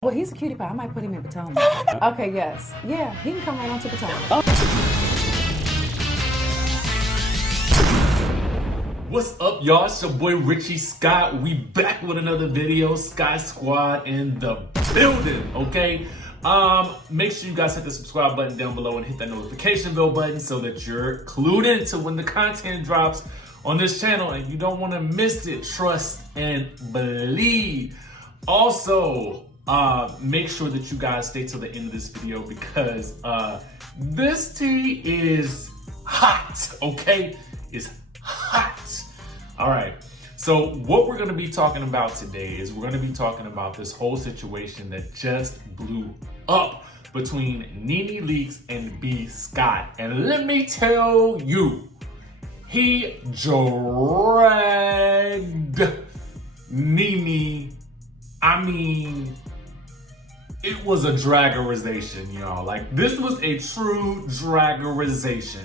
Well, he's a cutie pie. I might put him in Potomac. Okay, yes. Yeah, he can come right on to Potomac. What's up, y'all? It's your boy Richie Scott. We back with another video. Sky Squad in the building, okay? Make sure you guys hit the subscribe button down below and hit that notification bell button so that you're clued into when the content drops on this channel and you don't want to miss it. Trust and believe. Also, make sure that you guys stay till the end of this video because this tea is hot, okay? It's hot. All right, so what we're gonna be talking about today is we're gonna be talking about this whole situation that just blew up between Nene Leakes and B. Scott. And let me tell you, he dragged Nene. I mean, it was a draggerization, y'all. Like, this was a true draggerization.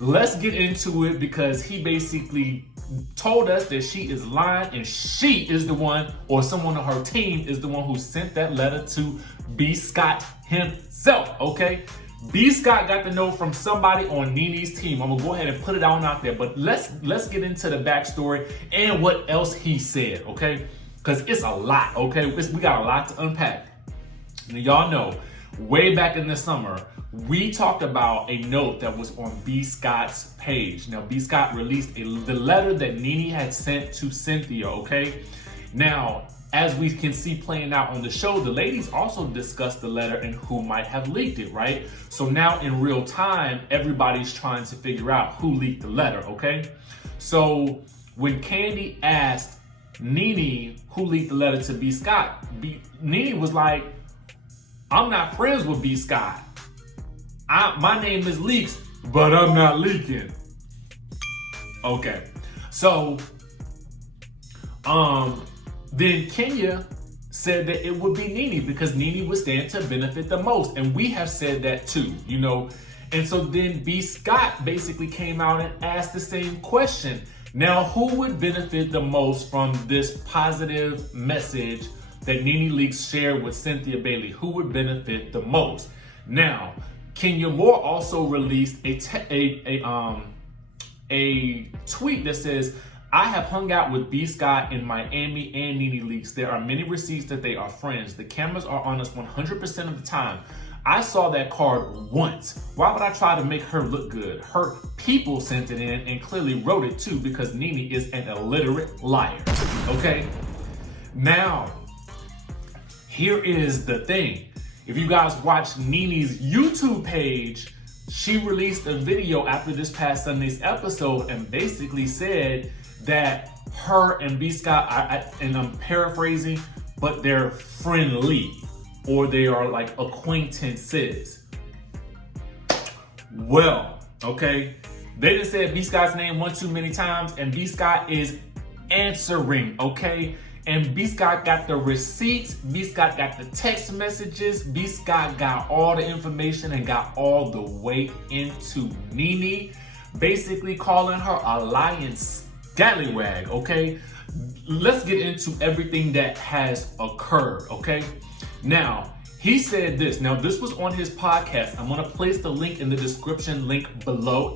Let's get into it because he basically told us that she is lying and she is the one, or someone on her team is the one who sent that letter to B. Scott himself, okay? B. Scott got the note from somebody on Nene's team. I'm gonna go ahead and put it on out there, but let's get into the backstory and what else he said, okay? Because it's a lot, okay? We got a lot to unpack. Now, y'all know, way back in the summer, we talked about a note that was on B. Scott's page. Now, B. Scott released the letter that Nene had sent to Cynthia, okay? Now, as we can see playing out on the show, the ladies also discussed the letter and who might have leaked it, right? So now in real time, everybody's trying to figure out who leaked the letter, okay? So when Kandi asked Nene who leaked the letter to B. Scott, Nene was like, I'm not friends with B. Scott. My name is Leakes, but I'm not leaking. Okay. So, then Kenya said that it would be Nene because Nene would stand to benefit the most. And we have said that too, you know. And so then B. Scott basically came out and asked the same question. Now, who would benefit the most from this positive message that Nene Leakes shared with Cynthia Bailey? Who would benefit the most? Now, Kenya Moore also released a tweet that says, I have hung out with B. Scott in Miami and Nene Leakes. There are many receipts that they are friends. The cameras are on us 100% of the time. I saw that card once. Why would I try to make her look good? Her people sent it in and clearly wrote it too because Nene is an illiterate liar, okay? Now, here is the thing. If you guys watch Nene's YouTube page, she released a video after this past Sunday's episode and basically said that her and B. Scott, and I'm paraphrasing, but they're friendly or they are like acquaintances. Well, okay, they just said B. Scott's name one too many times and B. Scott is answering, okay? And B. Scott got the receipts, B. Scott got the text messages, B. Scott got all the information and got all the way into Nene, basically calling her a lying scallywag, okay? Let's get into everything that has occurred, okay? Now, he said this. Now, this was on his podcast. I'm gonna place the link in the description down below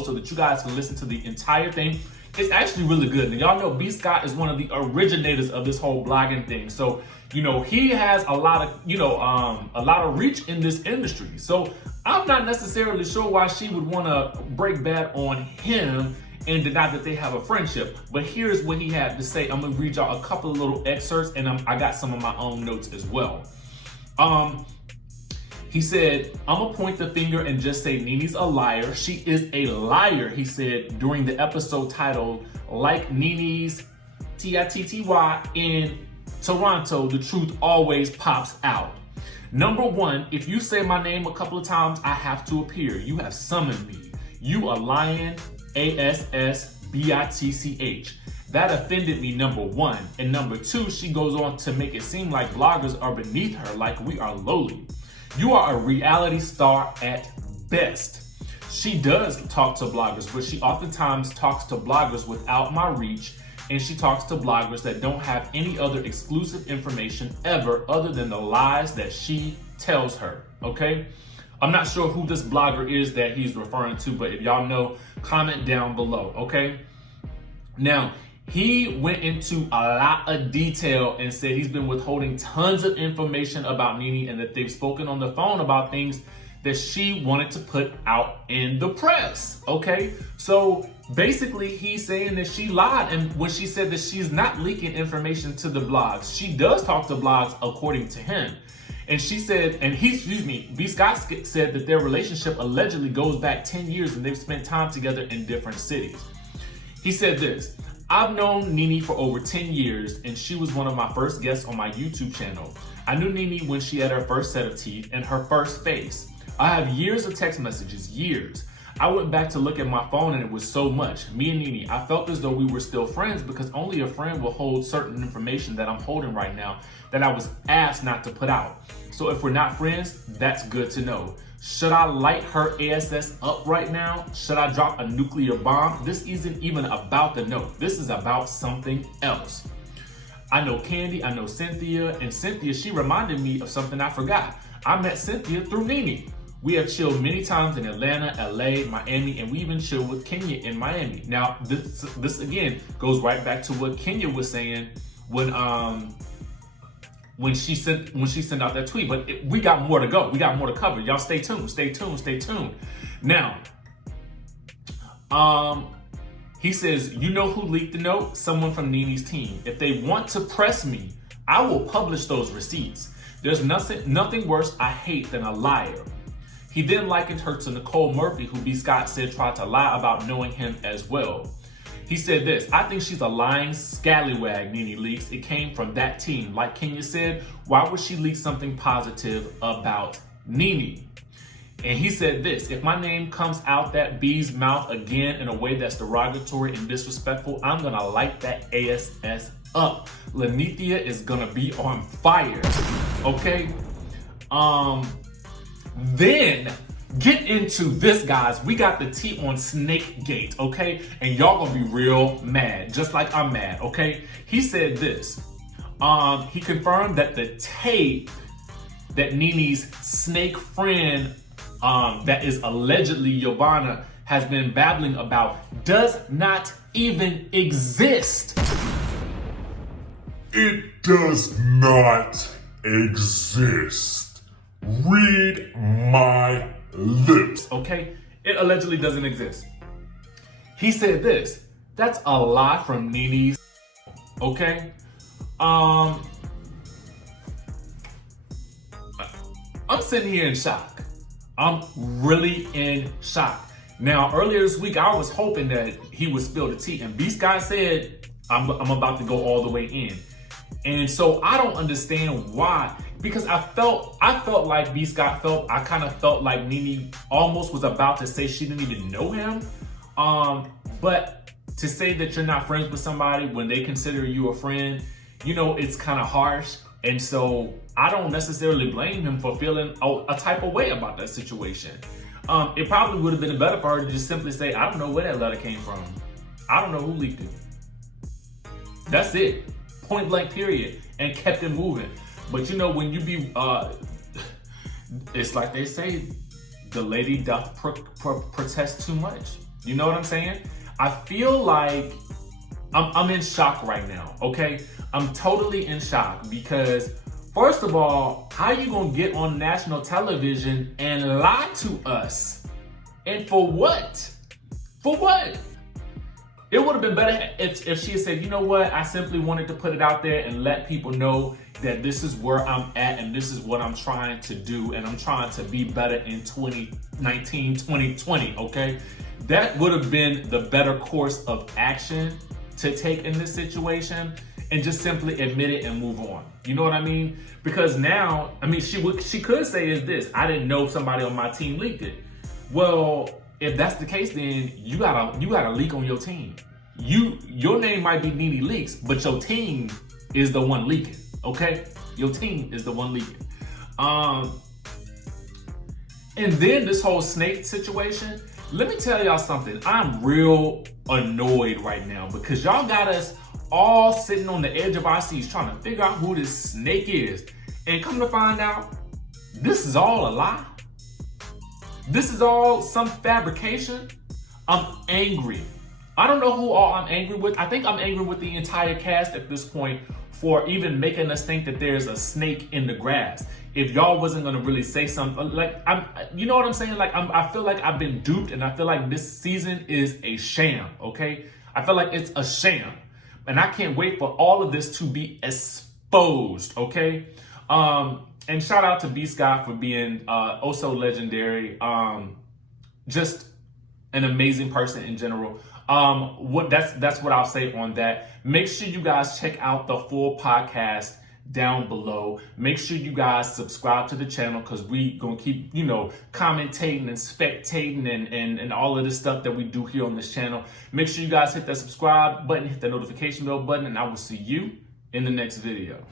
so that you guys can listen to the entire thing. It's actually really good. And y'all know B. Scott is one of the originators of this whole blogging thing. So, you know, he has a lot of reach in this industry. So I'm not necessarily sure why she would want to break bad on him and deny that they have a friendship. But here's what he had to say. I'm gonna read y'all a couple of little excerpts and I got some of my own notes as well. He said, I'm gonna point the finger and just say Nene's a liar. She is a liar, he said during the episode titled, Like Nene's T-I-T-T-Y in Toronto, the truth always pops out. Number one, if you say my name a couple of times, I have to appear. You have summoned me. You a lion, ASSBITCH. That offended me, number one. And number two, she goes on to make it seem like bloggers are beneath her, like we are lowly. You are a reality star at best. She does talk to bloggers, but she oftentimes talks to bloggers without my reach and she talks to bloggers that don't have any other exclusive information ever other than the lies that she tells her, okay? I'm not sure who this blogger is that he's referring to, but if y'all know, comment down below, okay? Now, he went into a lot of detail and said he's been withholding tons of information about Nene and that they've spoken on the phone about things that she wanted to put out in the press, okay? So basically he's saying that she lied, and when she said that she's not leaking information to the blogs, she does talk to blogs according to him. And she said, and B. Scott said that their relationship allegedly goes back 10 years and they've spent time together in different cities. He said this: I've known Nene for over 10 years and she was one of my first guests on my YouTube channel. I knew Nene when she had her first set of teeth and her first face. I have years of text messages, years. I went back to look at my phone and it was so much. Me and Nene, I felt as though we were still friends because only a friend will hold certain information that I'm holding right now that I was asked not to put out. So if we're not friends, that's good to know. Should I light her ass up right now? Should I drop a nuclear bomb? This isn't even about the note. This is about something else. I know Kandi, I know Cynthia, and Cynthia, she reminded me of something I forgot. I met Cynthia through Nene. We have chilled many times in Atlanta, LA, Miami, and we even chilled with Kenya in Miami. Now, this again goes right back to what Kenya was saying when she sent out that tweet. But we got more to go. We got more to cover. Y'all stay tuned. Stay tuned. Stay tuned. Now, he says, you know who leaked the note? Someone from Nene's team. If they want to press me, I will publish those receipts. There's nothing worse I hate than a liar. He then likened her to Nicole Murphy, who B. Scott said tried to lie about knowing him as well. He said this: I think she's a lying scallywag, Nene leaks. It came from that team. Like Kenya said, why would she leak something positive about Nene? And he said this: if my name comes out that B's mouth again in a way that's derogatory and disrespectful, I'm gonna light that ass up. Lanithia is gonna be on fire, okay? Then get into this, guys. We got the tea on Snakegate, okay? And y'all gonna be real mad, just like I'm mad, okay? He said this. He confirmed that the tape that Nene's snake friend, that is allegedly Giovanna, has been babbling about does not even exist. It does not exist. Read my lips. Okay, it allegedly doesn't exist. He said this: that's a lie from Nene's. Okay, I'm sitting here in shock. I'm really in shock. Now, earlier this week, I was hoping that he would spill the tea, and B. Scott said I'm about to go all the way in, and so I don't understand why. Because I felt like B. Scott felt. I kind of felt like Nene almost was about to say she didn't even know him. But to say that you're not friends with somebody when they consider you a friend, you know, it's kind of harsh. And so I don't necessarily blame him for feeling a type of way about that situation. It probably would have been better for her to just simply say, I don't know where that letter came from. I don't know who leaked it. That's it. Point blank period. And kept it moving. But you know, when you be, it's like they say, the lady doth protest too much. You know what I'm saying? I feel like I'm in shock right now, okay? I'm totally in shock because, first of all, how you gonna get on national television and lie to us? And for what? For what? It would have been better if she had said, you know what, I simply wanted to put it out there and let people know that this is where I'm at and this is what I'm trying to do and I'm trying to be better in 2019, 2020, okay? That would have been the better course of action to take in this situation, and just simply admit it and move on. You know what I mean? Because now, I mean, she could say is this: I didn't know somebody on my team leaked it. Well, if that's the case, then you got a leak on your team. Your name might be Nene Leaks, but your team is the one leaking. Okay, your team is the one leaking. And then this whole snake situation. Let me tell y'all something. I'm real annoyed right now because y'all got us all sitting on the edge of our seats trying to figure out who this snake is. And come to find out, this is all a lie. This is all some fabrication. I'm angry. I don't know who all I'm angry with. I think I'm angry with the entire cast at this point for even making us think that there's a snake in the grass. If y'all wasn't gonna really say something, like, you know what I'm saying? Like, I feel like I've been duped, and I feel like this season is a sham, okay? I feel like it's a sham. And I can't wait for all of this to be exposed, okay? And shout out to B. Scott for being oh so legendary. Just an amazing person in general. That's what I'll say on that. Make sure you guys check out the full podcast down below. Make sure you guys subscribe to the channel, because we gonna keep, you know, commentating and spectating and all of this stuff that we do here on this channel. Make sure you guys hit that subscribe button, hit that notification bell button, and I will see you in the next video.